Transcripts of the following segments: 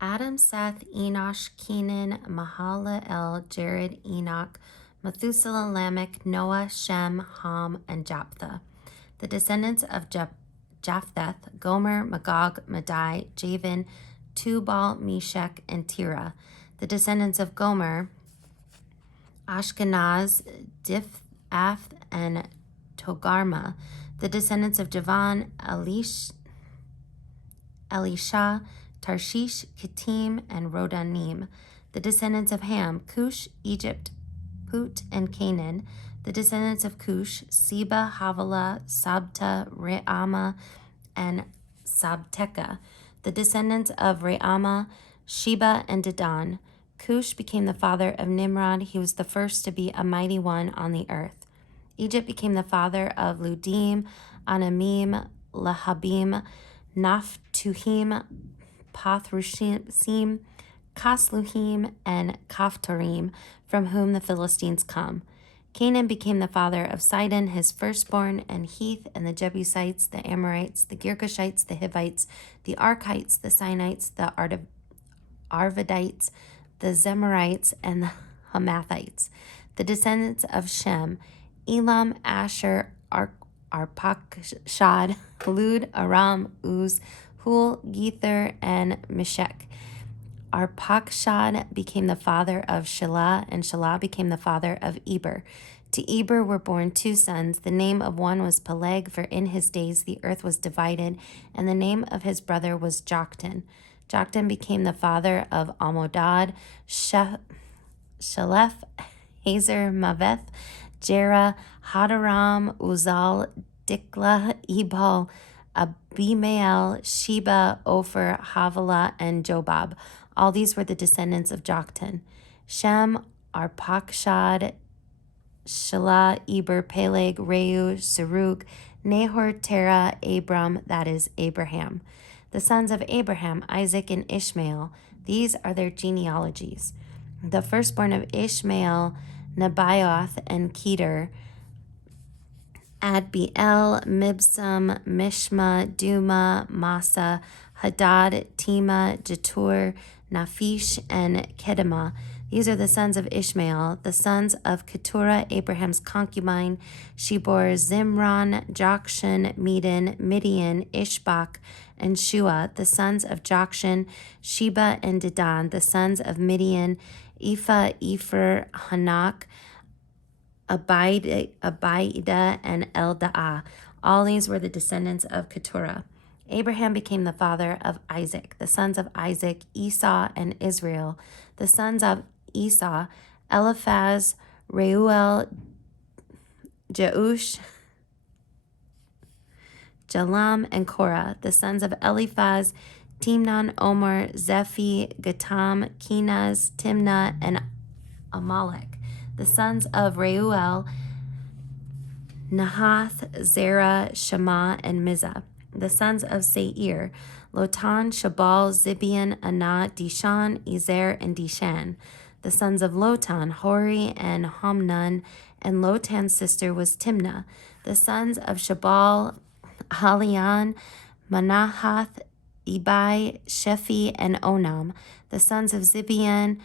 Adam, Seth, Enosh, Kenan, Mahalalel, Jared, Enoch, Methuselah, Lamech, Noah, Shem, Ham, and Japheth. The descendants of Japheth, Gomer, Magog, Madai, Javan, Tubal, Meshech, and Terah. The descendants of Gomer, Ashkenaz, Diphath, and Togarma. The descendants of Javan, Elisha, Tarshish, Kittim, and Rodanim. The descendants of Ham, Cush, Egypt, Put, and Canaan. The descendants of Cush, Seba, Havilah, Sabta, Re'ama, and Sabteka. The descendants of Re'ama, Sheba, and Dedan. Cush became the father of Nimrod. He was the first to be a mighty one on the earth. Egypt became the father of Ludim, Anamim, Lahabim, Naphtuhim, Pathrushim, Kasluhim, and Kaphtorim, from whom the Philistines come. Canaan became the father of Sidon, his firstborn, and Heth, and the Jebusites, the Amorites, the Girgashites, the Hivites, the Archites, the Sinites, the Arvadites, the Zemarites, and the Hamathites. The descendants of Shem, Elam, Asher, Arpachshad, Lud, Aram, Uz, Hul, Gether, and Meshech. Arpachshad became the father of Shelah, and Shelah became the father of Eber. To Eber were born two sons. The name of one was Peleg, for in his days the earth was divided, and the name of his brother was Joktan. Joktan became the father of Almodad, Shelef, Hazer, Maveth, Jerah, Hadaram, Uzal, Dikla, Ebal, Abimael, Sheba, Ophir, Havilah, and Jobab. All these were the descendants of Joktan. Shem, Arpachshad, Shelah, Eber, Peleg, Reu, Serug, Nahor, Terah, Abram, that is Abraham. The sons of Abraham, Isaac, and Ishmael, these are their genealogies. The firstborn of Ishmael, Nebaioth, and Kedar, Adbeel, Mibsam, Mishma, Duma, Massa, Hadad, Tema, Jetur, Naphish, and Kedemah. These are the sons of Ishmael. The sons of Keturah, Abraham's concubine, she bore Zimran, Jokshan, Medan, Midian, Ishbak, and Shua. The sons of Jokshan, Sheba, and Dedan. The sons of Midian, Ephah, Epher, Hanak, Abida, and Eldaah. All these were the descendants of Keturah. Abraham became the father of Isaac. The sons of Isaac, Esau, and Israel. The sons of Esau, Eliphaz, Reuel, Jeush, Jalam, and Korah. The sons of Eliphaz, Timnan, Omer, Zephi, Gatam, Kenaz, Timnah, and Amalek. The sons of Reuel, Nahath, Zerah, Shema, and Mizah. The sons of Seir, Lotan, Shabal, Zibeon, Anah, Dishan, Ezer, and Dishan. The sons of Lotan, Hori, and Hamnan, and Lotan's sister was Timnah. The sons of Shabal, Halian, Manahath, Ebai, Shephi, and Onam. The sons of Zibeon,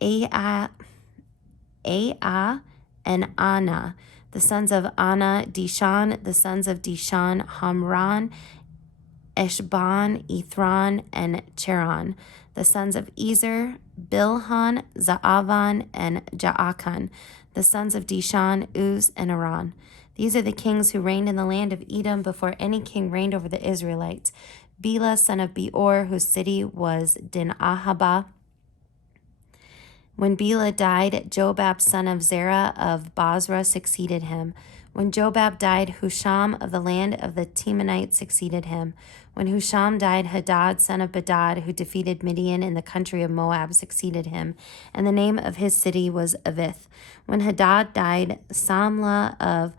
Aa, and Anna. The sons of Anna, Dishan. The sons of Dishan, Hamran, Eshban, Ethron, and Cheran. The sons of Ezer, Bilhan, Zaavan, and Jaakan. The sons of Dishan, Uz, and Aran. These are the kings who reigned in the land of Edom before any king reigned over the Israelites. Bela, son of Beor, whose city was Dinahaba. When Bela died, Jobab, son of Zerah of Basra, succeeded him. When Jobab died, Husham of the land of the Temanites succeeded him. When Husham died, Hadad, son of Bedad, who defeated Midian in the country of Moab, succeeded him, and the name of his city was Avith. When Hadad died, Samlah of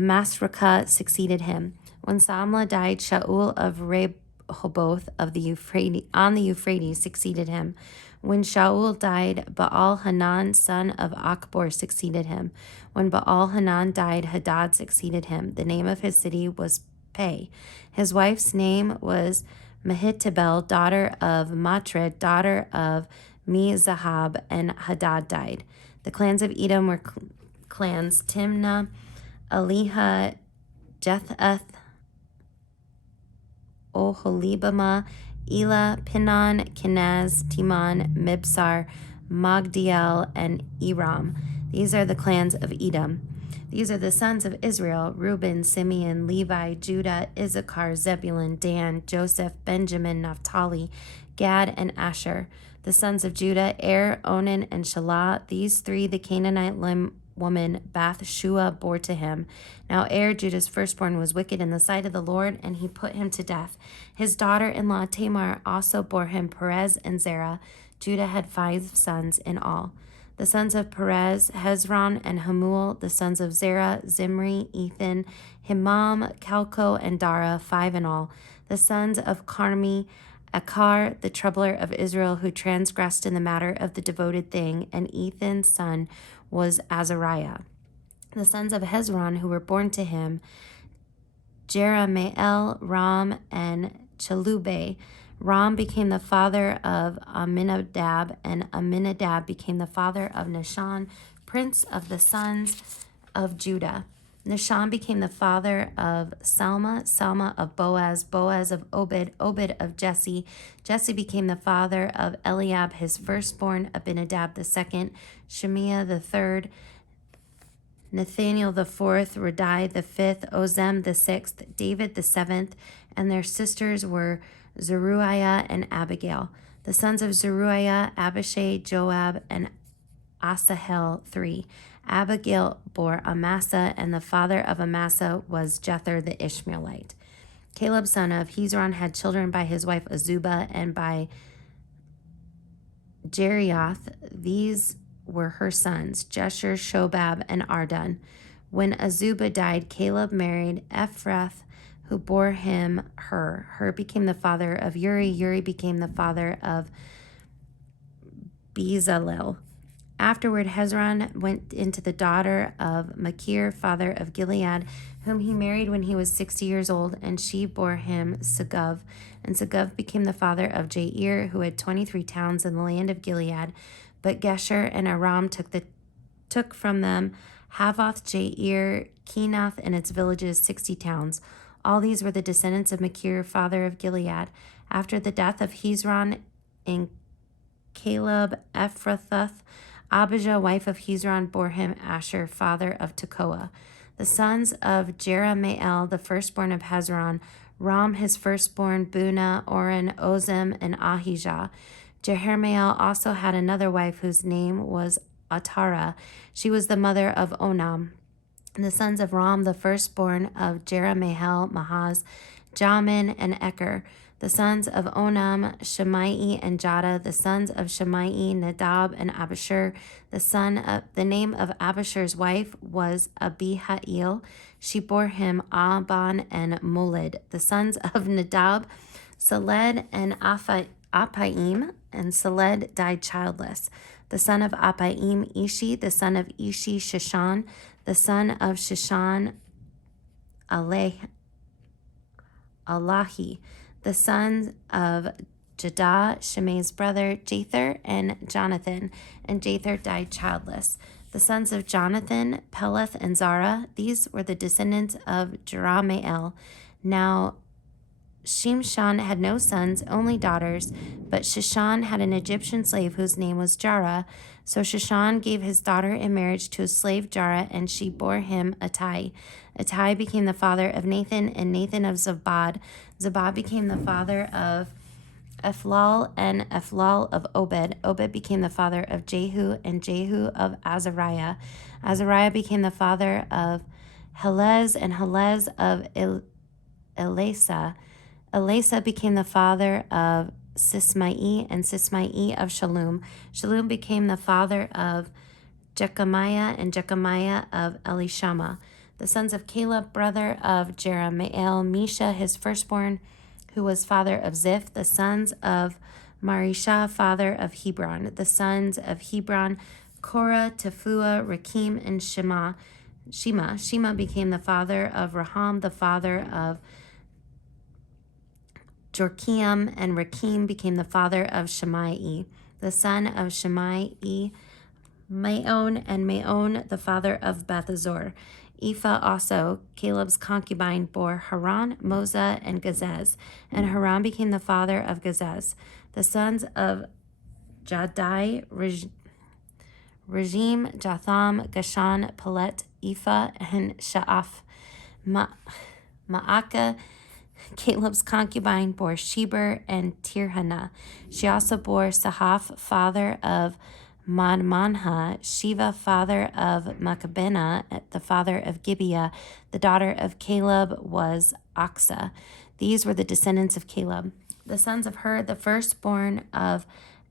Masrekah succeeded him. When Samlah died, Shaul of Rehoboth of the Euphrates succeeded him. When Shaul died, Baal-Hanan, son of Achbor, succeeded him. When Baal-Hanan died, Hadad succeeded him. The name of his city was Pei. His wife's name was Mehetabel, daughter of Matred, daughter of Mezahab, and Hadad died. The clans of Edom were clans Timnah, Eliha, Jethath, Oholibamah, Elah, Pinon, Kenaz, Timon, Mibsar, Magdiel, and Eram. These are the clans of Edom. These are the sons of Israel: Reuben, Simeon, Levi, Judah, Issachar, Zebulun, Dan, Joseph, Benjamin, Naphtali, Gad, and Asher. The sons of Judah: Er, Onan, and Shelah. These three the Canaanite woman Bathshua bore to him. Now Er, Judah's firstborn, was wicked in the sight of the Lord, and he put him to death. His daughter-in-law Tamar also bore him Perez and Zerah. Judah had 5 sons in all. The sons of Perez, Hezron and Hamuel. The sons of Zerah, Zimri, Ethan, Himam, Calco, and Dara, 5 in all. The sons of Carmi, Achar, the troubler of Israel, who transgressed in the matter of the devoted thing, and Ethan's son was Azariah. The sons of Hezron, who were born to him, Jerahmeel, Ram, and Chelubeh. Ram became the father of Amminadab, and Amminadab became the father of Nahshon, prince of the sons of Judah. Nahshon became the father of Salma, Salma of Boaz, Boaz of Obed, Obed of Jesse. Jesse became the father of Eliab, his firstborn, Abinadab the second, Shemiah the third, Nathaniel the fourth, Radai the fifth, Ozem the sixth, David the seventh, and their sisters were Zeruiah and Abigail. The sons of Zeruiah: Abishai, Joab, and Asahel, 3. Abigail bore Amasa, and the father of Amasa was Jether the Ishmaelite. Caleb, son of Hezron, had children by his wife Azubah and by Jerioth. These were her sons, Jeshur, Shobab, and Ardon. When Azubah died, Caleb married Ephrath, who bore him Hur. Hur became the father of Uri. Uri became the father of Bezalel. Afterward, Hezron went into the daughter of Machir, father of Gilead, whom he married when he was 60 years old, and she bore him Segub. And Segub became the father of Jair, who had 23 towns in the land of Gilead. But Geshur and Aram took from them Havoth, Jair, Kenath, and its villages, 60 towns. All these were the descendants of Machir, father of Gilead. After the death of Hezron and Caleb, Ephrathath, Abijah, wife of Hezron, bore him Asher, father of Tekoa. The sons of Jerahmeel, the firstborn of Hezron: Ram, his firstborn, Bunah, Oren, Ozem, and Ahijah. Jerahmeel also had another wife whose name was Atara. She was the mother of Onam. The sons of Ram, the firstborn of Jerahmeel: Mahaz, Jamin, and Eker. The sons of Onam: Shemai and Jada. The sons of Shemai: Nadab and Abishur. The name of Abishur's wife was Abihail. She bore him Aban and Molid. The sons of Nadab: Seled and Appaim, and Seled died childless. The son of Appaim: Ishi. The son of Ishi: Sheshan. The son of Sheshan: Alahi. The sons of Jadah: Shimei's brother, Jether, and Jonathan. And Jether died childless. The sons of Jonathan: Peleth and Zara. These were the descendants of Jerahmeel. Now Shimshon had no sons, only daughters, but Sheshan had an Egyptian slave whose name was Jarah. So Sheshan gave his daughter in marriage to a slave Jarah, and she bore him Attai. Attai became the father of Nathan, and Nathan of Zabad. Zabad became the father of Ephlal, and Ephlal of Obed. Obed became the father of Jehu, and Jehu of Azariah. Azariah became the father of Helez, and Helez of Elasa. Elasa became the father of Sismai, and Sismai of Shalom. Shalom became the father of Jechamiah, and Jechamiah of Elishama. The sons of Caleb, brother of Jerahmeel: Misha, his firstborn, who was father of Ziph. The sons of Marisha, father of Hebron. The sons of Hebron: Korah, Tefuah, Rakim, and Shema. Shema became the father of Raham, the father of Jorkiam, and Rakim became the father of Shimei. The son of Shimei, Maon, and Maon the father of Bethazor. Ephah also, Caleb's concubine, bore Haran, Moza, and Gazez, and Haran became the father of Gazez. The sons of Jadai, Regim, Jotham, Gashan, Pelet, Ephah, and Sha'af. Ma'akah, Caleb's concubine, bore Sheber and Tirhana. She also bore Sahaf, father of Madmanha, Shiva, father of Machabena, the father of Gibeah. The daughter of Caleb was Aksa. These were the descendants of Caleb. The sons of Hur, the firstborn of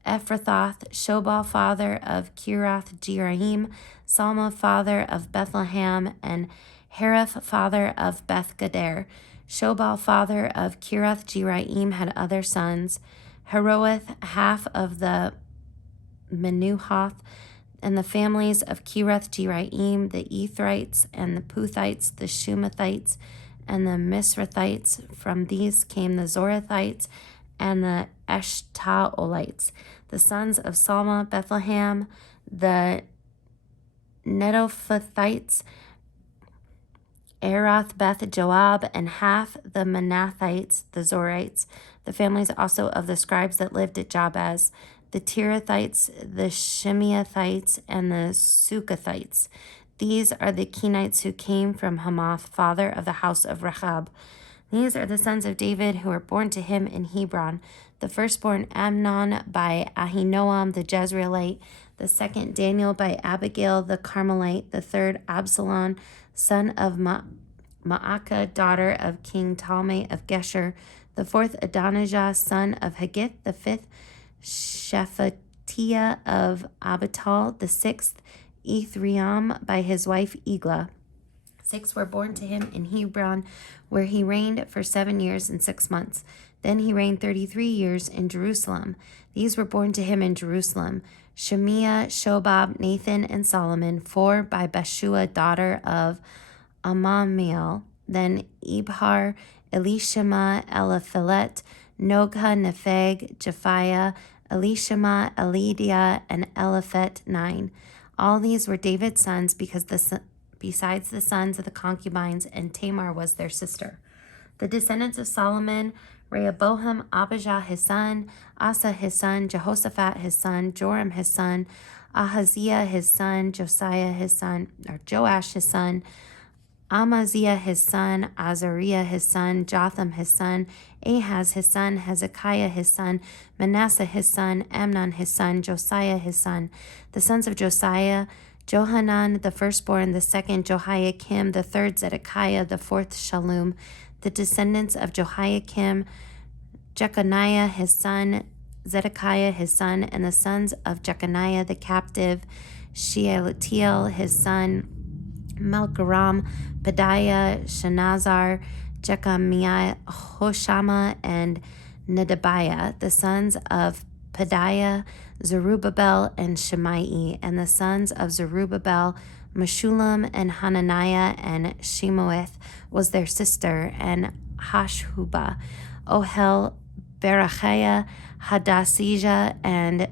Ephrathoth, Shobal, father of Kirath Jearim, Salma, father of Bethlehem, and Hareph, father of Beth Gader. Shobal, father of Kirath Jearim, had other sons: Heroeth, half of the Menuhoth, and the families of Kirath Jearim, the Ethrites, and the Puthites, the Shumathites, and the Misrathites. From these came the Zorathites and the Eshtaolites. The sons of Salma, Bethlehem, the Netophathites, Eroth, Beth Joab, and half the Manathites, the Zorites. The families also of the scribes that lived at Jabez, the Tirathites, the Shimeathites, and the Sukathites. These are the Kenites who came from Hamath, father of the house of Rechab. These are the sons of David who were born to him in Hebron: the firstborn Amnon by Ahinoam the Jezreelite, the second Daniel by Abigail the Carmelite, the third Absalom, son of Maacah, daughter of King Talmai of Geshur, the fourth Adonijah, son of Haggith, the fifth Shephatiah of Abital, the sixth Ithream by his wife Eglah. 6 were born to him in Hebron, where he reigned for 7 years and 6 months. Then he reigned 33 years in Jerusalem. These were born to him in Jerusalem: Shemiah, Shobab, Nathan, and Solomon. 4 by Bashua, daughter of Amamiel. Then Ibhar, Elishama, Eliphelet, Nogha, Nepheg, Japhiah, Elishama, Elidiah, and Eliphet. 9. All these were David's sons, besides the sons of the concubines, and Tamar was their sister. The descendants of Solomon: Rehoboam, Abijah his son, Asa his son, Jehoshaphat his son, Joram his son, Ahaziah his son, Joash his son, Amaziah his son, Azariah his son, Jotham his son, Ahaz his son, Hezekiah his son, Manasseh his son, Amnon his son, Josiah his son. The sons of Josiah: Johanan the firstborn, the second Jehoiakim, the third Zedekiah, the fourth Shallum. The descendants of Jehoiakim: Jeconiah his son, Zedekiah his son, and the sons of Jeconiah the captive: Shealtiel his son, Malkiram, Pedaiah, Shenazar, Jechamiah, Hoshama, and Nedabiah. The sons of Pedaiah: Zerubbabel and Shimei. And the sons of Zerubbabel: Meshullam and Hananiah, and Shemoeth was their sister, and Hashubah, Ohel, Berechiah, Hadasijah, and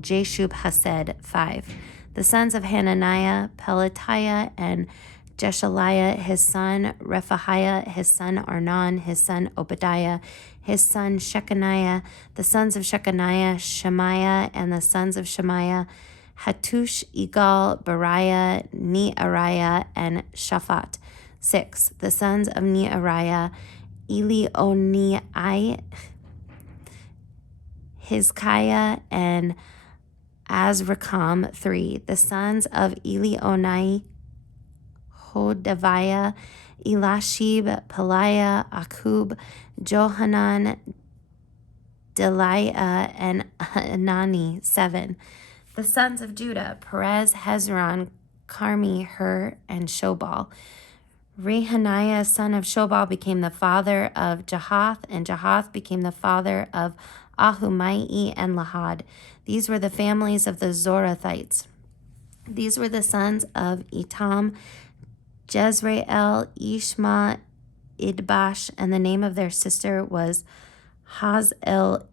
Jeshub Hased. 5. The sons of Hananiah: Pelatiah and Jeshaliah his son, Rephahiah his son, Arnan his son, Obadiah his son, Shechaniah. The sons of Shechaniah: Shemaiah, and the sons of Shemaiah: Hattush, Igal, Bariah, Neariah, and Shaphat. 6. The sons of Neariah: Elionai, Hizkiah, and Azrikam. 3. The sons of Elionai: Hodaviah, Elishib, Peliah, Akub, Johanan, Deliah, and Hanani. 7. The sons of Judah: Perez, Hezron, Carmi, Hur, and Shobal. Rehaniah, son of Shobal, became the father of Jahath, and Jahath became the father of Ahumai and Lahad. These were the families of the Zorathites. These were the sons of Etam: Jezreel, Ishma, Idbash, and the name of their sister was Haz-el-Elponi,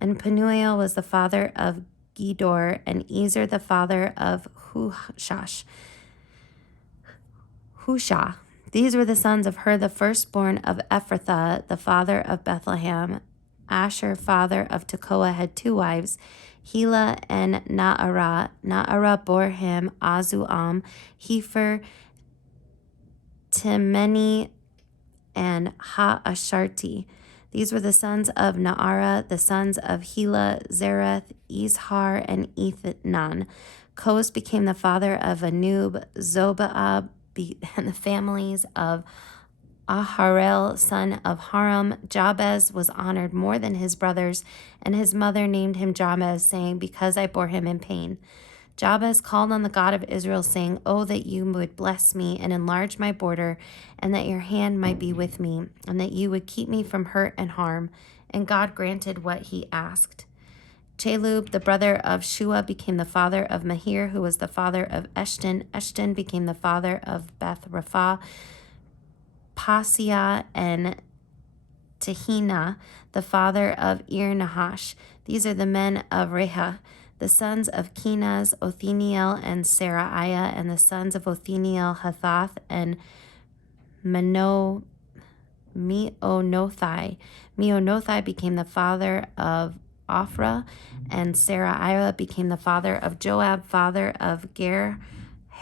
and Penuel was the father of Gedor, and Ezer the father of Hushah. These were the sons of Hur, the firstborn of Ephrathah, the father of Bethlehem. Asher, father of Tekoa, had 2 wives, Helah and Naarah. Naarah bore him Azuam, Hefer, Timeni, and Ha-Asharti. These were the sons of Naarah, the sons of Helah, Zereth, Izhar, and Ethnan. Koz became the father of Anub, Zobab, and the families of Aharel, son of Haram. Jabez was honored more than his brothers, and his mother named him Jabez, saying, because I bore him in pain. Jabez called on the God of Israel, saying, oh, that you would bless me and enlarge my border, and that your hand might be with me, and that you would keep me from hurt and harm. And God granted what he asked. Chelub, the brother of Shua, became the father of Mahir, who was the father of Eshton. Eshton became the father of Beth Rapha, Pasiah, and Tehina, the father of Ir-Nahash. These are the men of Reha. The sons of Kenaz, Othniel, and Seraiah, and the sons of Othniel, Hathath, and Meonothai. Meonothai became the father of Ophrah, and Seraiah became the father of Joab, father of Ger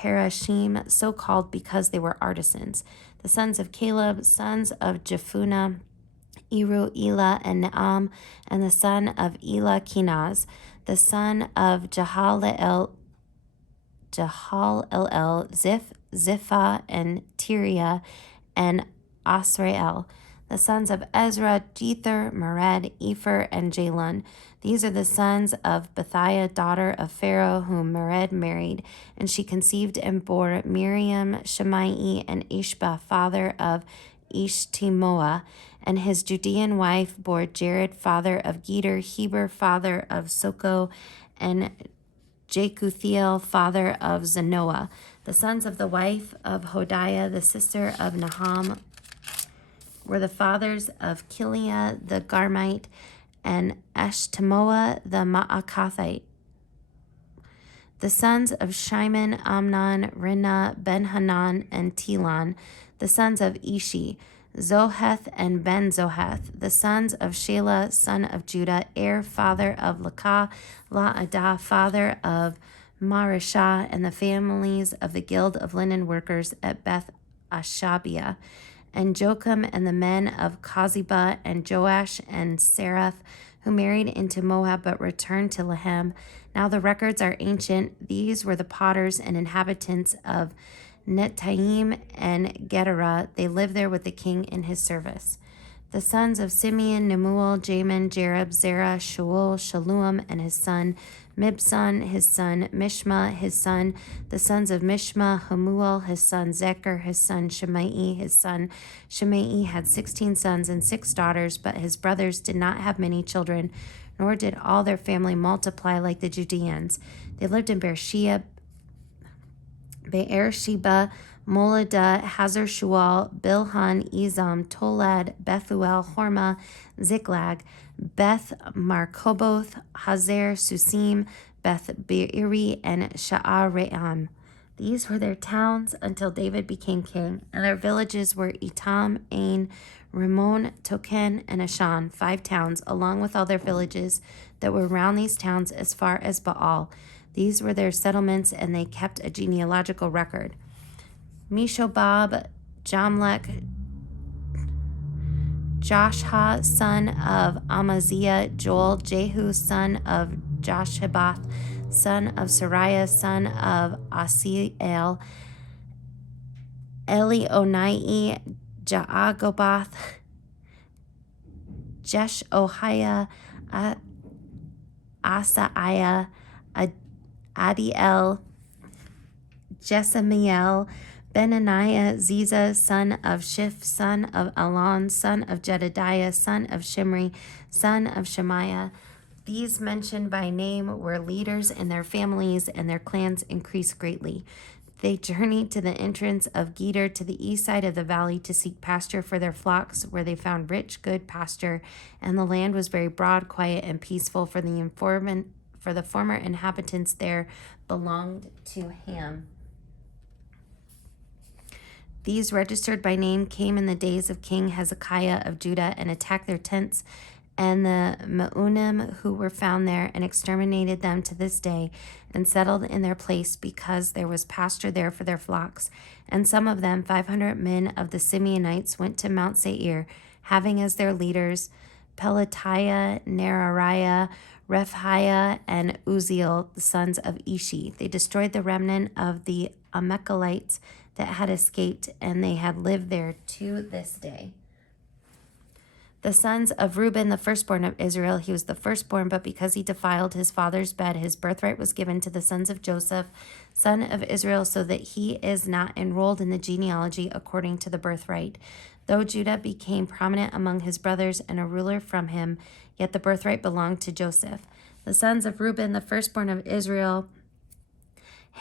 Harashim, so called because they were artisans. The sons of Caleb, sons of Jephunneh, Eru, Elah, and Naam, and the son of Elah, Kenaz, the son of Jahaleel, Ziph, Ziphah, and Tiria, and Asrael. The sons of Ezra, Jether, Mered, Epher, and Jalon. These are the sons of Bethiah, daughter of Pharaoh, whom Mered married, and she conceived and bore Miriam, Shimei, and Ishbah, father of Ishtimoah, and his Judean wife bore Jared, father of Geder, Heber, father of Soko, and Jekuthiel, father of Zanoah. The sons of the wife of Hodiah, the sister of Naham, were the fathers of Kilia the Garmite, and Eshtemoa the Maakathite. The sons of Shimon, Amnon, Rinnah, Ben-Hanan, and Telon. The sons of Ishi, Zoheth and Ben-Zoheth. The sons of Shelah, son of Judah, father of Lakah, Laadah, father of Marishah, and the families of the guild of linen workers at Beth Ashabiah. And Jocham and the men of Kozibah, and Joash and Seraph, who married into Moab but returned to Lahem. Now the records are ancient. These were the potters and inhabitants of Netaim and Gedera. They lived there with the king in his service. The sons of Simeon, Nemuel, Jamin, Jereb, Zerah, Shaul, Shalom, and his son, Mibsan, his son, Mishma, his son. The sons of Mishma, Hamuel, his son, Zecher, his son, Shimei, his son. Shimei had 16 sons and 6 daughters, but his brothers did not have many children, nor did all their family multiply like the Judeans. They lived in Beersheba, Moladah, Hazar Shual, Bilhan, Ezam, Tolad, Bethuel, Hormah, Ziklag, Beth Markoboth, Hazer, Susim, Beth Beeri, and Sha'aream. These were their towns until David became king, and their villages were Etam, Ain, Rimmon, Token, and Ashan, 5 towns, along with all their villages that were around these towns as far as Baal. These were their settlements, and they kept a genealogical record. Meshobab, Jamlech, Joshha, son of Amaziah, Joel, Jehu, son of Joshabath, son of Sariah, son of Asiel, Elionai, Jaagobath, Jeshohiah, Asaiah, Adiel, Jesamiel, Benaniah, Ziza, son of Shif, son of Alon, son of Jedediah, son of Shimri, son of Shemaiah. These mentioned by name were leaders in their families, and their clans increased greatly. They journeyed to the entrance of Geder to the east side of the valley to seek pasture for their flocks, where they found rich, good pasture, and the land was very broad, quiet, and peaceful, for the former inhabitants there belonged to Ham. These, registered by name, came in the days of King Hezekiah of Judah and attacked their tents and the Meunim who were found there, and exterminated them to this day, and settled in their place, because there was pasture there for their flocks. And some of them, 500 men of the Simeonites, went to Mount Seir, having as their leaders Pelatiah, Nerariah, Rephaiah, and Uzziel, the sons of Ishi. They destroyed the remnant of the Amalekites that had escaped, and they had lived there to this day. The sons of Reuben, the firstborn of Israel, he was the firstborn, but because he defiled his father's bed, his birthright was given to the sons of Joseph, son of Israel, so that he is not enrolled in the genealogy according to the birthright. Though Judah became prominent among his brothers and a ruler from him, yet the birthright belonged to Joseph. The sons of Reuben, the firstborn of Israel,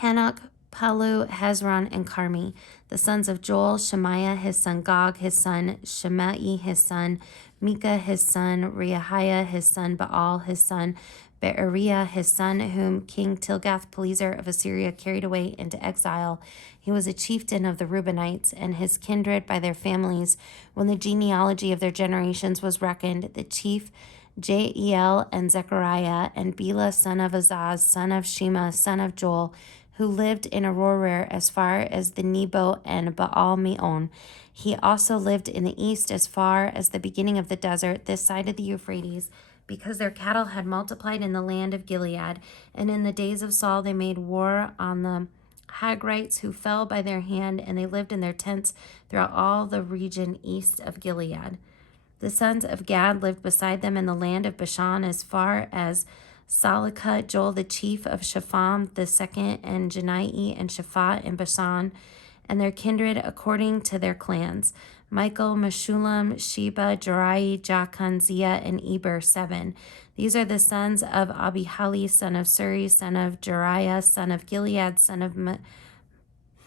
Hanok, Palu, Hezron, and Carmi. The sons of Joel, Shemaiah, his son, Gog, his son, Shimei, his son, Micah, his son, Reahiah, his son, Baal, his son, Beeriah, his son, whom King Tilgath-Pileser of Assyria carried away into exile. He was a chieftain of the Reubenites, and his kindred by their families. When the genealogy of their generations was reckoned, the chief Jeiel and Zechariah, and Bela, son of Azaz, son of Shema, son of Joel, who lived in Aroer as far as the Nebo and Baal-Meon. He also lived in the east as far as the beginning of the desert, this side of the Euphrates, because their cattle had multiplied in the land of Gilead. And in the days of Saul they made war on the Hagrites, who fell by their hand, and they lived in their tents throughout all the region east of Gilead. The sons of Gad lived beside them in the land of Bashan as far as Salikah, Joel the chief of Shepham the second, and Jenai and Shaphat in Bashan, and their kindred according to their clans: Michael, Meshulam, Sheba, Jerai, Jachan, Zia, and Eber, 7. These are the sons of Abihali, son of Suri, son of Jeriah, son of Gilead, son of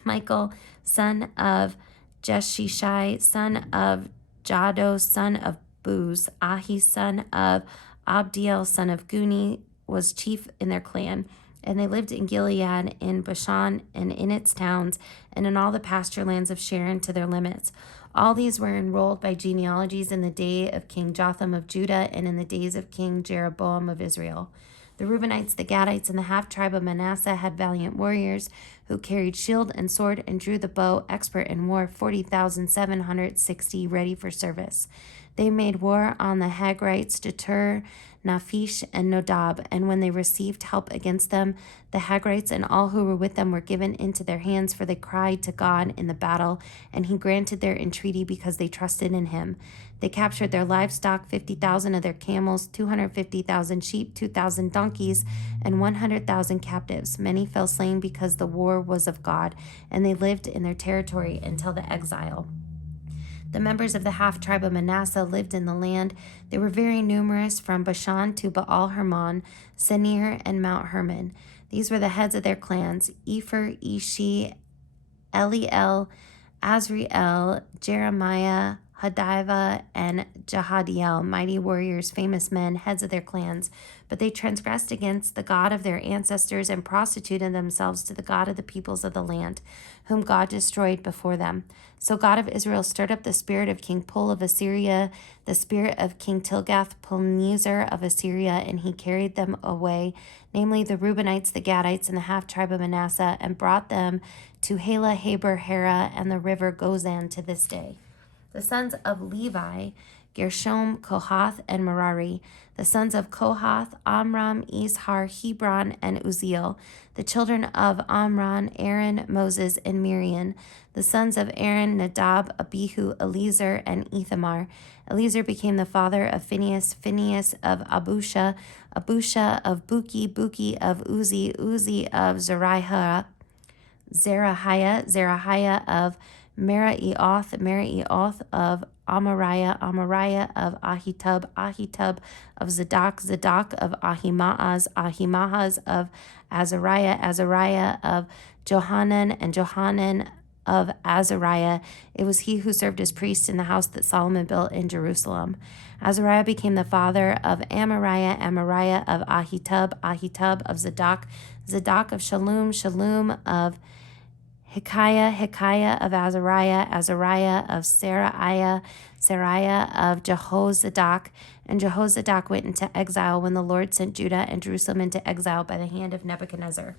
Michael, son of Jeshishai, son of Jado, son of Buz. Ahi, son of Abdiel, son of Guni, was chief in their clan. And they lived in Gilead, in Bashan, and in its towns, and in all the pasture lands of Sharon to their limits. All these were enrolled by genealogies in the day of King Jotham of Judah, and in the days of King Jeroboam of Israel. The Reubenites, the Gadites, and the half-tribe of Manasseh had valiant warriors who carried shield and sword and drew the bow, expert in war, 40,760 ready for service. They made war on the Hagrites to Tur, Naphish, and Nodab, and when they received help against them, the Hagrites and all who were with them were given into their hands, for they cried to God in the battle, and he granted their entreaty because they trusted in him. They captured their livestock, 50,000 of their camels, 250,000 sheep, 2,000 donkeys, and 100,000 captives. Many fell slain because the war was of God, and they lived in their territory until the exile. The members of the half-tribe of Manasseh lived in the land. They were very numerous, from Bashan to Baal-Hermon, Senir, and Mount Hermon. These were the heads of their clans: Epher, Ishi, Eliel, Azriel, Jeremiah, Hadiva, and Jahadiel, mighty warriors, famous men, heads of their clans. But they transgressed against the God of their ancestors and prostituted themselves to the God of the peoples of the land, whom God destroyed before them. So God of Israel stirred up the spirit of King Pul of Assyria, the spirit of King Tilgath-Pileser of Assyria, and he carried them away, namely the Reubenites, the Gadites, and the half-tribe of Manasseh, and brought them to Hala, Haber, Hera, and the river Gozan to this day. The sons of Levi, Gershom, Kohath, and Merari. The sons of Kohath, Amram, Izhar, Hebron, and Uzziel. The children of Amram, Aaron, Moses, and Miriam. The sons of Aaron, Nadab, Abihu, Eleazar, and Ithamar. Eleazar became the father of Phinehas, Phinehas of Abusha, Abusha of Buki, Buki of Uzi, Uzi of Zerahiah, Zerahiah of Meraioth, Meraioth of Amariah, Amariah of Ahitub, Ahitub of Zadok, Zadok of Ahimaaz, Ahimaaz of Azariah, Azariah of Johanan, and Johanan of Azariah. It was he who served as priest in the house that Solomon built in Jerusalem. Azariah became the father of Amariah, Amariah of Ahitub, Ahitub of Zadok, Zadok of Shallum, Shallum of Hilkiah, Hilkiah of Azariah, Azariah of Seraiah, Seraiah of Jehozadak. And Jehozadak went into exile when the Lord sent Judah and Jerusalem into exile by the hand of Nebuchadnezzar.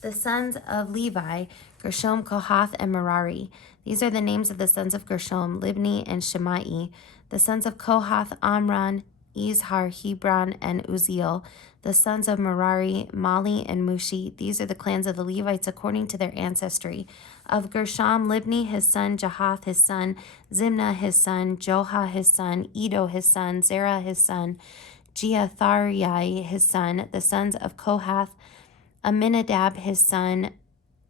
The sons of Levi, Gershom, Kohath, and Merari. These are the names of the sons of Gershom, Libni and Shimei. The sons of Kohath, Amram, Izhar, Hebron, and Uzziel. The sons of Merari, Mali, and Mushi. These are the clans of the Levites according to their ancestry. Of Gershom, Libni his son, Jahath his son, Zimna his son, Joha his son, Edo his son, Zerah his son, Jeathariah his son. The sons of Kohath, Aminadab his son,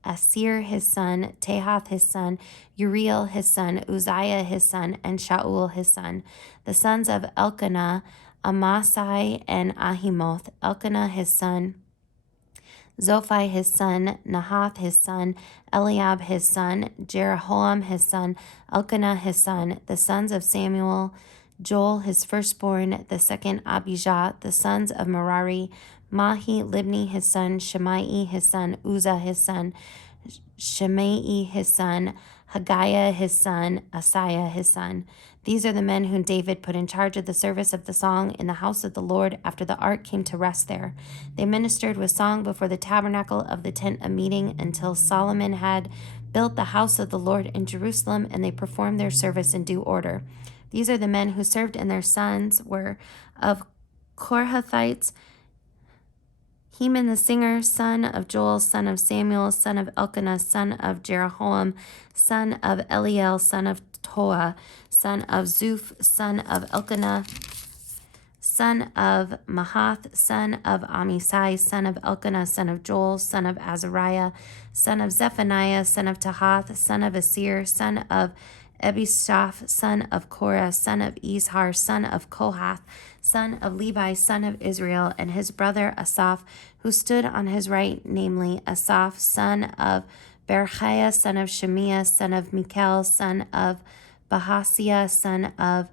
Asir his son, Tehath his son, Uriel his son, Uzziah his son, and Shaul his son. The sons of Elkanah, Amasai and Ahimoth. Elkanah his son, Zophai his son, Nahath his son, Eliab his son, Jeroham his son, Elkanah his son. The sons of Samuel, Joel his firstborn, the second Abijah. The sons of Merari, Mahi, Libni his son, Shimei his son, Uzzah his son, Shimei his son, Haggiah his son, Asaiah his son. These are the men whom David put in charge of the service of the song in the house of the Lord after the ark came to rest there. They ministered with song before the tabernacle of the tent of meeting until Solomon had built the house of the Lord in Jerusalem, and they performed their service in due order. These are the men who served, and their sons were of Kohathites, Heman the singer, son of Joel, son of Samuel, son of Elkanah, son of Jeroham, son of Eliel, son of Toah, son of Zuph, son of Elkanah, son of Mahath, son of Amasai, son of Elkanah, son of Joel, son of Azariah, son of Zephaniah, son of Tahath, son of Asir, son of Ebishaph, son of Korah, son of Izhar, son of Kohath, son of Levi, son of Israel, and his brother Asaph, who stood on his right, namely Asaph, son of Berechiah, son of Shemiah, son of Michael, son of Bahasiah, son of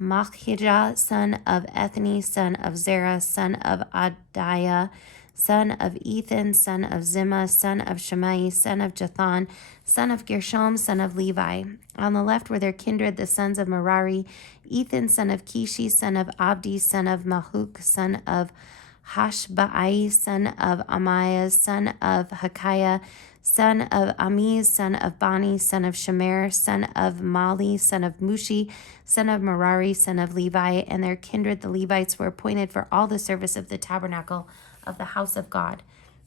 Malchijah, son of Ethni, son of Zerah, son of Adiah, son of Ethan, son of Zimmah, son of Shimei, son of Jathan, son of Gershom, son of Levi. On the left were their kindred, the sons of Merari, Ethan, son of Kishi, son of Abdi, son of Malchuk, son of Hashbai, son of Amias, son of Hakiah, son of Amiz, son of Bani, son of Shemer, son of Mali, son of Mushi, son of Merari, son of Levi, and their kindred the Levites were appointed for all the service of the tabernacle of the house of God.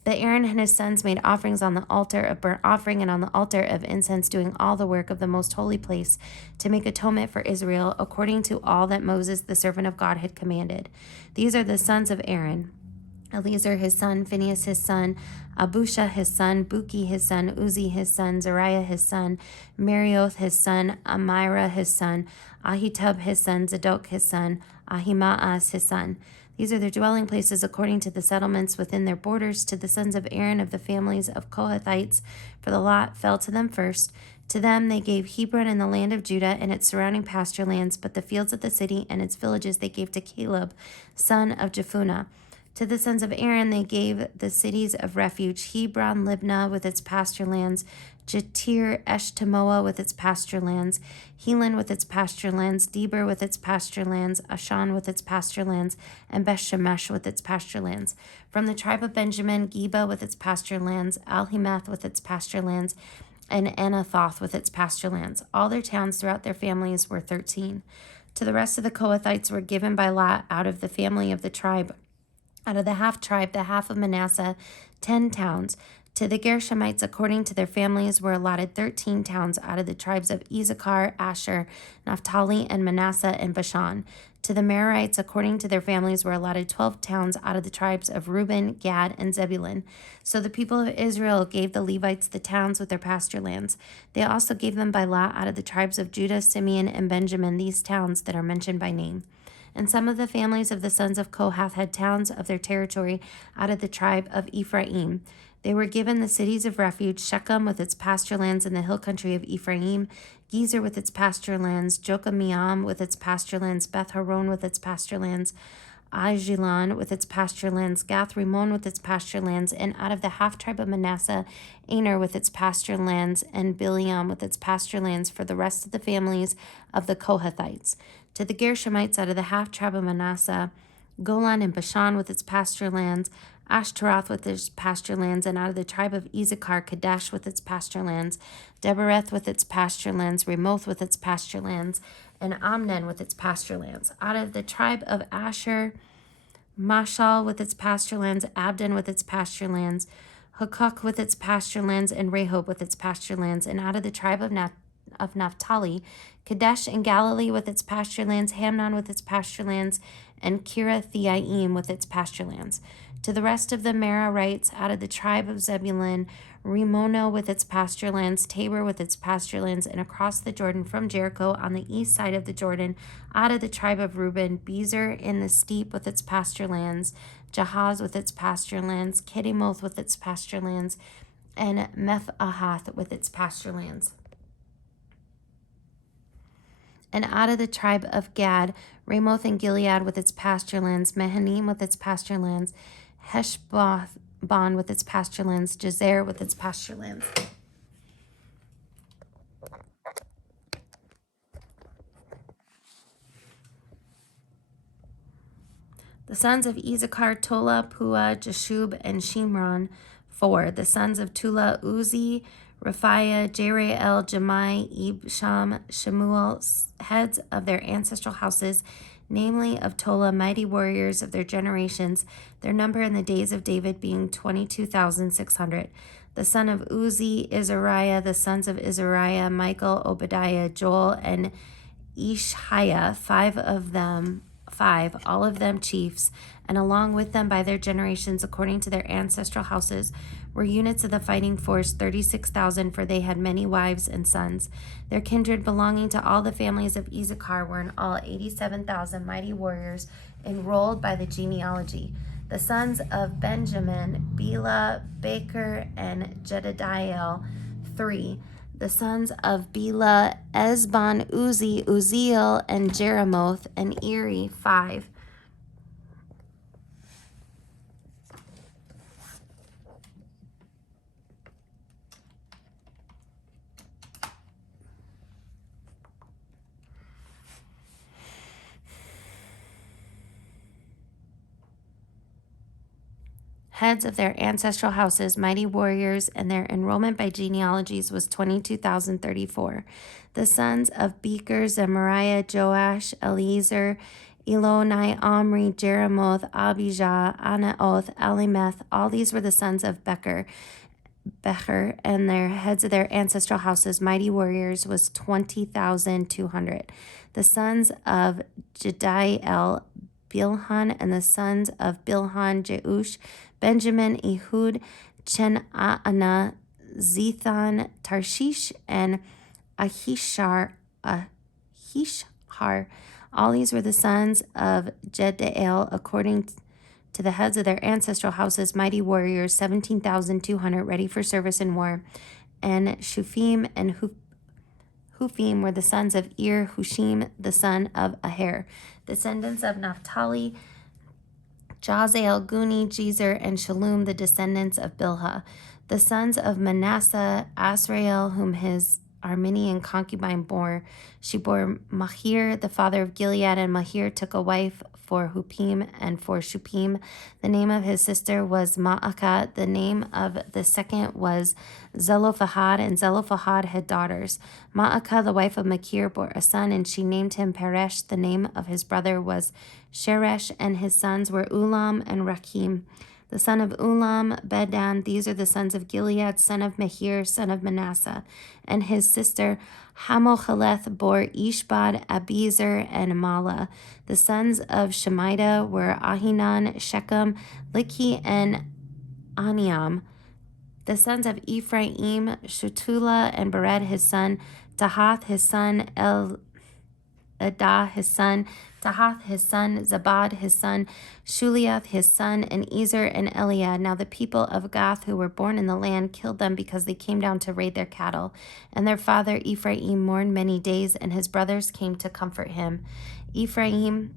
But Aaron and his sons made offerings on the altar of burnt offering and on the altar of incense, doing all the work of the most holy place to make atonement for Israel, according to all that Moses, the servant of God, had commanded. These are the sons of Aaron: Eleazar his son, Phinehas his son, Abusha his son, Buki his son, Uzi his son, Zariah his son, Marioth his son, Amira his son, Ahitub his son, Zadok his son, Ahimaaz his son. These are their dwelling places according to the settlements within their borders. To the sons of Aaron of the families of Kohathites, for the lot fell to them first. To them they gave Hebron and the land of Judah and its surrounding pasture lands, but the fields of the city and its villages they gave to Caleb, son of Jephunneh. To the sons of Aaron they gave the cities of refuge, Hebron, Libnah with its pasture lands, Jatir, Eshtemoa with its pasture lands, Helon with its pasture lands, Deber with its pasture lands, Ashan with its pasture lands, and Beth-Shemesh with its pasture lands. From the tribe of Benjamin, Geba with its pasture lands, Alhimath with its pasture lands, and Anathoth with its pasture lands. All their towns throughout their families were 13. To the rest of the Kohathites were given by lot out of the family of the tribe, out of the half tribe, the half of Manasseh, 10 towns. To the Gershonites, according to their families, were allotted 13 towns out of the tribes of Issachar, Asher, Naphtali, and Manasseh and Bashan. To the Merarites, according to their families, were allotted 12 towns out of the tribes of Reuben, Gad, and Zebulun. So the people of Israel gave the Levites the towns with their pasture lands. They also gave them by lot out of the tribes of Judah, Simeon, and Benjamin these towns that are mentioned by name. And some of the families of the sons of Kohath had towns of their territory out of the tribe of Ephraim. They were given the cities of refuge, Shechem with its pasture lands in the hill country of Ephraim, Gezer with its pasture lands, Jokameam with its pasture lands, Beth Horon with its pasture lands, Ajalon with its pasture lands, Gath Rimmon with its pasture lands, and out of the half tribe of Manasseh, Aner with its pasture lands, and Bileam with its pasture lands for the rest of the families of the Kohathites. To the Gershonites out of the half tribe of Manasseh, Golan and Bashan with its pasture lands, Ashtaroth with its pasture lands, and out of the tribe of Issachar, Kadesh with its pasture lands, Debereth with its pasture lands, Ramoth with its pasture lands, and Amnon with its pasture lands. Out of the tribe of Asher, Mashal with its pasture lands, Abdon with its pasture lands, Hukok with its pasture lands, and Rehob with its pasture lands. And out of the tribe of Naphtali, Kadesh and Galilee with its pasture lands, Hamnon with its pasture lands, and Kiriathaim with its pasture lands. To the rest of the Merarites, out of the tribe of Zebulun, Rimono with its pasture lands, Tabor with its pasture lands, and across the Jordan from Jericho on the east side of the Jordan, out of the tribe of Reuben, Bezer in the steep with its pasture lands, Jahaz with its pasture lands, Kedemoth with its pasture lands, and Mephahath with its pasture lands. And out of the tribe of Gad, Ramoth and Gilead with its pasture lands, Mehanim with its pasture lands, Heshbon with its pasture lands, Jazer with its pasture lands. The sons of Issachar, Tola, Pua, Jashub, and Shimron, 4. The sons of Tula, Uzi, Raphiah, Jeriel, Jemai, Ibsham, Shemuel, heads of their ancestral houses, namely of Tola, mighty warriors of their generations, their number in the days of David being 22,600. The son of Uzi, Izariah, the sons of Izariah, Michael, Obadiah, Joel, and Ishiah, 5, all of them chiefs, and along with them by their generations according to their ancestral houses were units of the fighting force, 36,000, for they had many wives and sons. Their kindred belonging to all the families of Issachar were in all 87,000 mighty warriors enrolled by the genealogy. The sons of Benjamin, Bela, Baker, and Jedidiel, 3. The sons of Bela, Ezbon, Uzi, Uziel, and Jeremoth, and Eri, 5. Heads of their ancestral houses, mighty warriors, and their enrollment by genealogies was 22,034. The sons of Becher, Zemariah, Joash, Eliezer, Elonai, Omri, Jeremoth, Abijah, Anaoth, Elimeth, all these were the sons of Becher, and their heads of their ancestral houses, mighty warriors, was 20,200. The sons of Jediel, Bilhan, and the sons of Bilhan, Jeush, Benjamin, Ehud, Chena'ana, Zethon, Tarshish, and Ahishar. All these were the sons of Jediel, according to the heads of their ancestral houses, mighty warriors, 17,200, ready for service in war. And Shufim and Hufim were the sons of Ir, Hushim, the son of Aher. Descendants of Naphtali, Jazel, Guni, Jezer, and Shalom, the descendants of Bilhah. The sons of Manasseh, Asrael, whom his Armenian concubine bore. She bore Mahir, the father of Gilead, and Mahir took a wife for Hupim and for Shupim. The name of his sister was Ma'akah. The name of the second was Zelophehad, and Zelophehad had daughters. Ma'akah, the wife of Machir, bore a son, and she named him Peresh. The name of his brother was Sheresh, and his sons were Ulam and Rakim. The son of Ulam, Bedan. These are the sons of Gilead, son of Mehir, son of Manasseh. And his sister Hamochaleth bore Ishbad, Abiezer, and Mala. The sons of Shemida were Ahinan, Shechem, Likhi, and Aniam. The sons of Ephraim, Shutula, and Bered his son, Tahath his son, Edah his son, Tahath his son, Zabad his son, Shuliath his son, and Ezer and Eliad. Now the people of Gath who were born in the land killed them because they came down to raid their cattle. And their father Ephraim mourned many days, and his brothers came to comfort him. Ephraim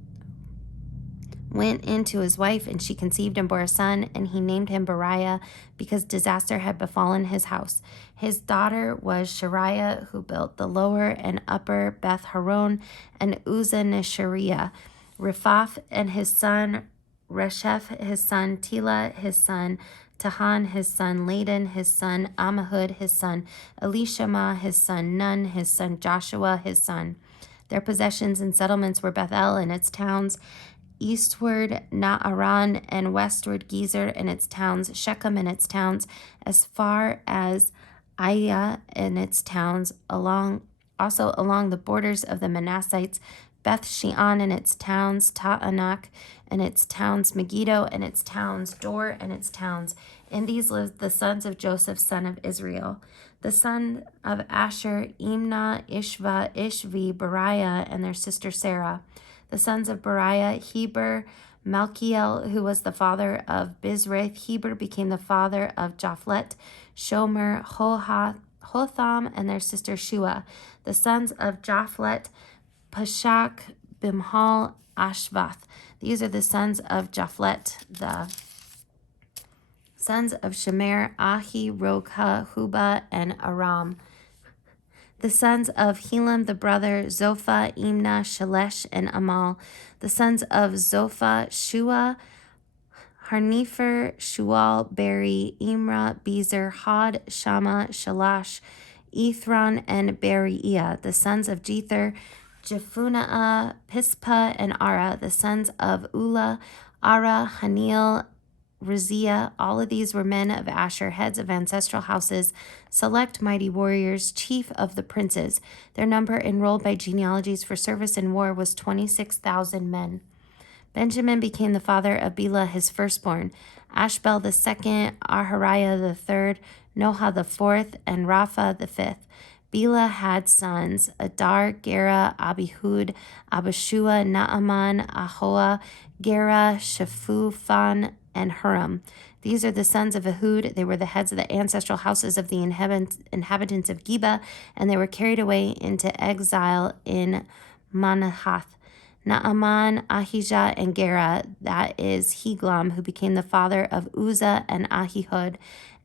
went in to his wife, and she conceived and bore a son, and he named him Beriah, because disaster had befallen his house. His daughter was Shariah, who built the lower and upper Beth Horon and Uzzah Neshariah. Riphath and his son, Resheph his son, Tela his son, Tahan his son, Ladan his son, Ammihud his son, Elishama his son, Nun his son, Joshua his son. Their possessions and settlements were Bethel and its towns, eastward Naaran, and westward Gezer and its towns, Shechem and its towns, as far as Aiah and its towns, also along the borders of the Manassites, Beth Shean and its towns, Ta'anak and its towns, Megiddo and its towns, Dor and its towns. In these lived the sons of Joseph, son of Israel. The son of Asher, Imnah, Ishva, Ishvi, Beriah, and their sister Sarah. The sons of Beriah, Heber, Malkiel, who was the father of Bizrath. Heber became the father of Japhlet, Shomer, Hotham, and their sister Shua. The sons of Japhlet, Pashak, Bimhal, Ashvath. These are the sons of Japhlet. The sons of Shemer, Ahi, Rogha, Huba, and Aram. The sons of Helam the brother, Zophah, Imnah, Shalesh, and Amal. The sons of Zophah, Shua, Harnefer, Shual, Beri, Imra, Bezer, Had, Shama, Shalash, Ethron, and Beriah. The sons of Jether, Jephunneh, Pispa, and Ara. The sons of Ula, Ara, Hanil, Raziah. All of these were men of Asher, heads of ancestral houses, select mighty warriors, chief of the princes. Their number enrolled by genealogies for service in war was 26,000 men. Benjamin became the father of Bela, his firstborn, Ashbel the second, Ahariah the third, Noha the fourth, and Rapha the fifth. Bela had sons, Adar, Gera, Abihud, Abishua, Naaman, Ahoa, Gera, Shaphupan, and Huram. These are the sons of Ehud. They were the heads of the ancestral houses of the inhabitants of Geba, and they were carried away into exile in Manahath. Naaman, Ahijah, and Gera, that is Heglam, who became the father of Uzzah and Ahihud.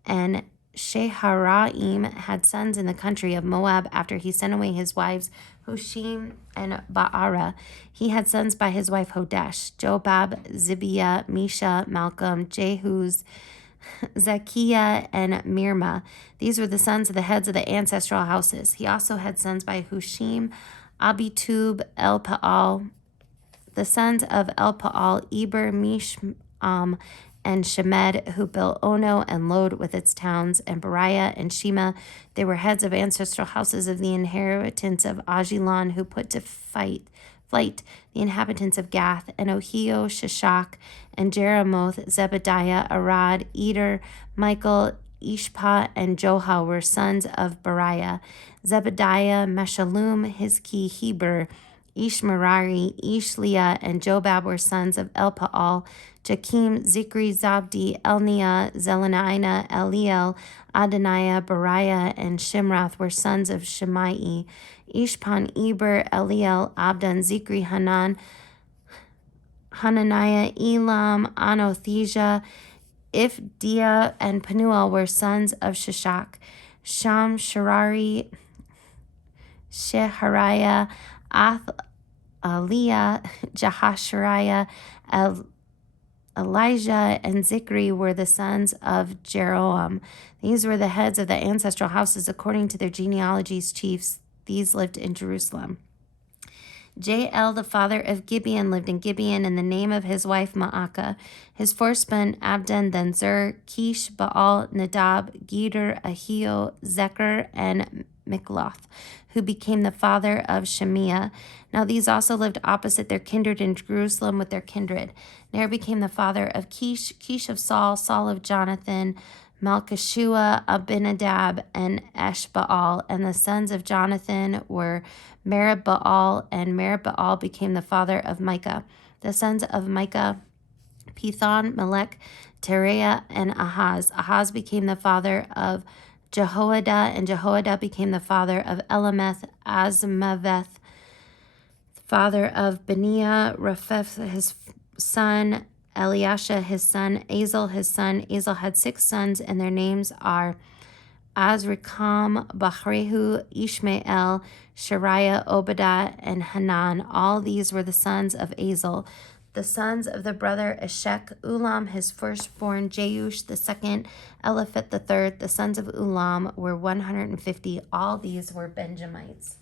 And Sheharaim had sons in the country of Moab after he sent away his wives Hushim and Baara. He had sons by his wife Hodesh, Jobab, Zibiah, Misha, Malcolm, Jehuz, Zekiah, and Mirma. These were the sons of the heads of the ancestral houses. He also had sons by Hushim, Abitub, Elpaal. The sons of Elpaal, Eber, Misham, and Shemed, who built Ono and Lod with its towns, and Beriah and Shema. They were heads of ancestral houses of the inheritance of Ajalon, who put to flight the inhabitants of Gath, and Ohio, Shishak, and Jeremoth, Zebediah, Arad, Eder, Michael, Ishpa, and Joha were sons of Beriah. Zebediah, Meshullam, Hizki, Heber, Ishmerari, Ishliah, and Jobab were sons of Elpaal. Jakim, Zikri, Zabdi, Elniah, Zelenina, Eliel, Adoniah, Beriah, and Shimrath were sons of Shemai. Ishpan, Eber, Eliel, Abdon, Zikri, Hananiah, Elam, Anothijah, Ifdiah, and Penuel were sons of Shishak. Sham, Sharari, Shehariah, Aliyah, Jahashariah, Elijah, and Zikri were the sons of Jeroam. These were the heads of the ancestral houses according to their genealogies' chiefs. These lived in Jerusalem. Jael, the father of Gibeon, lived in Gibeon, in the name of his wife Maacah. His firstborn Abdon, then Zur, Kish, Baal, Nadab, Geder, Ahio, Zechar, and Mikloth, who became the father of Shemiah. Now these also lived opposite their kindred in Jerusalem with their kindred. Ner became the father of Kish, Kish of Saul, Saul of Jonathan, Malchishua, Abinadab, and Eshbaal. And the sons of Jonathan were Merib-Baal, and Merib-Baal became the father of Micah. The sons of Micah, Pithon, Melech, Tereah, and Ahaz. Ahaz became the father of Jehoiada, and Jehoiada became the father of Elameth, Azmaveth, father of Beniah, Rapheth his son, Eliasha his son, Azel his son. Azel had 6 sons, and their names are Azrikam, Bahrehu, Ishmael, Shariah, Obadiah, and Hanan. All these were the sons of Azel. The sons of the brother Eshek, Ulam his firstborn, Jeush the second, Eliphaz the third. The sons of Ulam were 150. All these were Benjamites.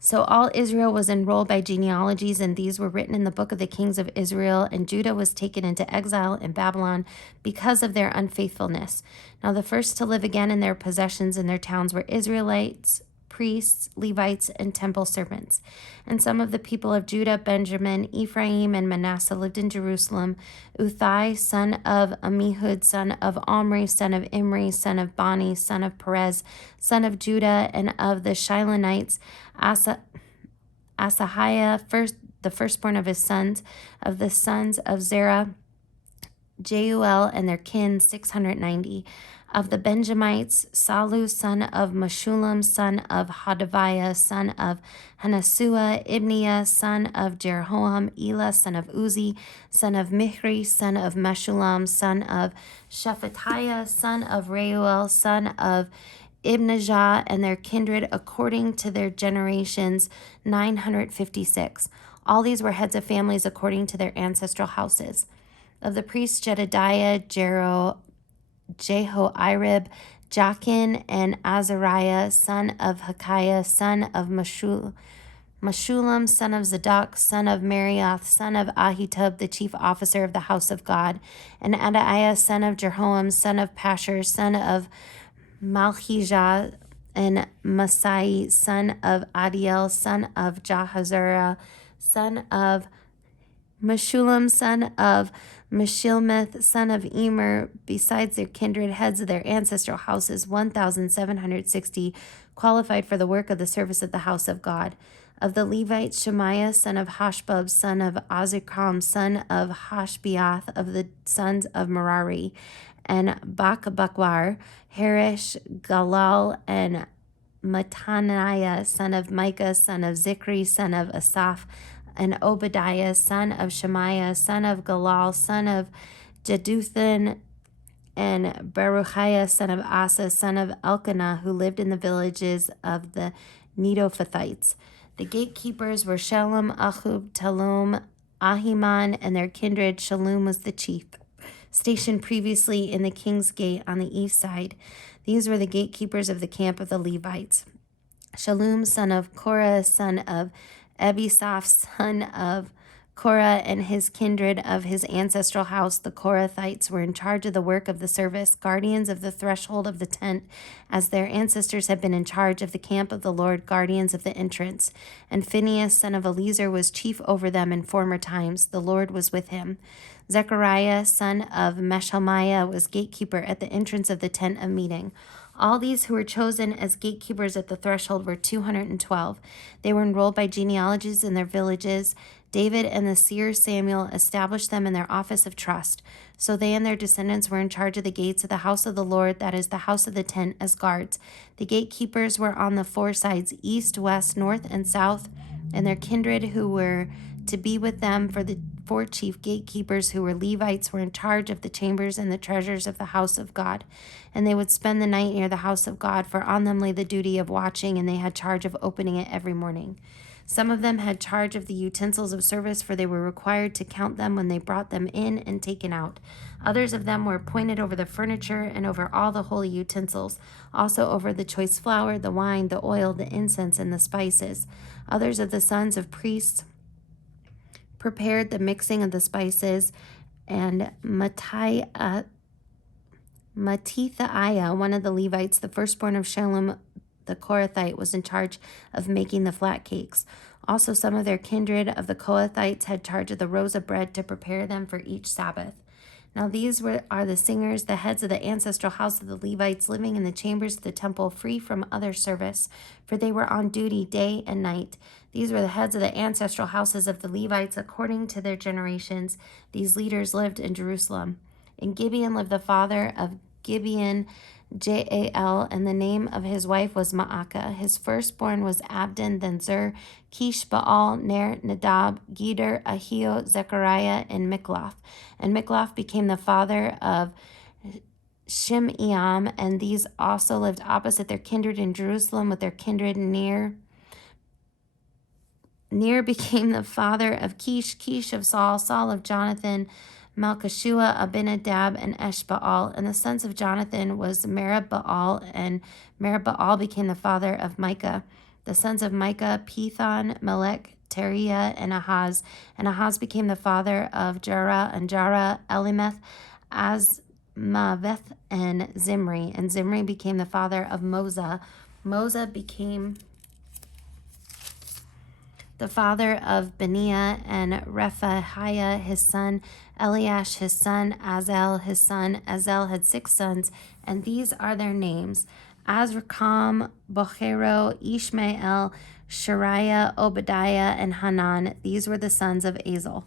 So all Israel was enrolled by genealogies, and these were written in the book of the kings of Israel. And Judah was taken into exile in Babylon because of their unfaithfulness. Now the first to live again in their possessions in their towns were Israelites, priests, Levites, and temple servants. And some of the people of Judah, Benjamin, Ephraim, and Manasseh lived in Jerusalem. Uthai, son of Amihud, son of Omri, son of Imri, son of Bani, son of Perez, son of Judah, and of the Shilonites, Asahiah, the firstborn of his sons, of the sons of Zerah, Jeuel, and their kin, 690. Of the Benjamites, Salu, son of Meshullam, son of Hodaviah, son of Hanasua, Ibniah, son of Jeroham, Elah, son of Uzi, son of Michri, son of Meshullam, son of Shephatiah, son of Reuel, son of Ibnijah, and their kindred according to their generations, 956. All these were heads of families according to their ancestral houses. Of the priests, Jedediah, Jehoiarib, Jachin, and Azariah, son of Hilkiah, son of Meshullam, son of Zadok, son of Marioth, son of Ahitub, the chief officer of the house of God, and Adaiah, son of Jeroham, son of Pashur, son of Malchijah, and Masai, son of Adiel, son of Jahazerah, son of Meshullam, son of Meshilmith, son of Emer, besides their kindred heads of their ancestral houses, 1,760, qualified for the work of the service of the house of God. Of the Levites, Shemaiah, son of Hashbub, son of Azikram, son of Hashbeath, of the sons of Merari, and Bakbakwar, Harish, Galal, and Mattaniah, son of Micah, son of Zikri, son of Asaph, and Obadiah, son of Shemaiah, son of Galal, son of Jeduthun, and Beruchiah, son of Asa, son of Elkanah, who lived in the villages of the Netophathites. The gatekeepers were Shalom, Ahub, Talum, Ahiman, and their kindred. Shalom was the chief, stationed previously in the king's gate on the east side. These were the gatekeepers of the camp of the Levites. Shalom, son of Korah, son of Ebisaph, son of Korah, and his kindred of his ancestral house, the Korathites, were in charge of the work of the service, guardians of the threshold of the tent, as their ancestors had been in charge of the camp of the Lord, guardians of the entrance. And Phinehas, son of Eleazar, was chief over them in former times. The Lord was with him. Zechariah, son of Meshelmiah, was gatekeeper at the entrance of the tent of meeting. All these who were chosen as gatekeepers at the threshold were 212. They were enrolled by genealogies in their villages. David and the seer Samuel established them in their office of trust. So they and their descendants were in charge of the gates of the house of the Lord, that is, the house of the tent, as guards. The gatekeepers were on the 4 sides, east, west, north, and south, and their kindred who were to be with them for the 4 chief gatekeepers who were Levites were in charge of the chambers and the treasures of the house of God. And they would spend the night near the house of God, for on them lay the duty of watching, and they had charge of opening it every morning. Some of them had charge of the utensils of service, for they were required to count them when they brought them in and taken out. Others of them were appointed over the furniture and over all the holy utensils, also over the choice flour, the wine, the oil, the incense, and the spices. Others of the sons of priests prepared the mixing of the spices, and Mattithiah, one of the Levites, the firstborn of Shalom the Korathite, was in charge of making the flat cakes. Also, some of their kindred of the Kohathites had charge of the rows of bread to prepare them for each Sabbath. Now these are the singers, the heads of the ancestral house of the Levites, living in the chambers of the temple, free from other service, for they were on duty day and night. These were the heads of the ancestral houses of the Levites according to their generations. These leaders lived in Jerusalem. In Gibeon lived the father of Gibeon, Jael, and the name of his wife was Maacah. His firstborn was Abdon, then Zur, Kish, Baal, Ner, Nadab, Geder, Ahio, Zechariah, and Mikloth. And Mikloth became the father of Shimeam, and these also lived opposite their kindred in Jerusalem with their kindred near. Ner became the father of Kish, Kish of Saul, Saul of Jonathan, Malchishua, Abinadab, and Eshbaal. And the sons of Jonathan was Merib-Baal, and Merib-Baal became the father of Micah. The sons of Micah, Pithon, Melech, Teriah, and Ahaz. And Ahaz became the father of Jarah, and Jarah, Elimeth, Azmaveth, and Zimri. And Zimri became the father of Moza. Moza became the father of Beniah, and Rephahiah his son, Eliash his son, Azel his son. Azel had 6 sons, and these are their names: Azrikam, Bochero, Ishmael, Shariah, Obadiah, and Hanan. These were the sons of Azel.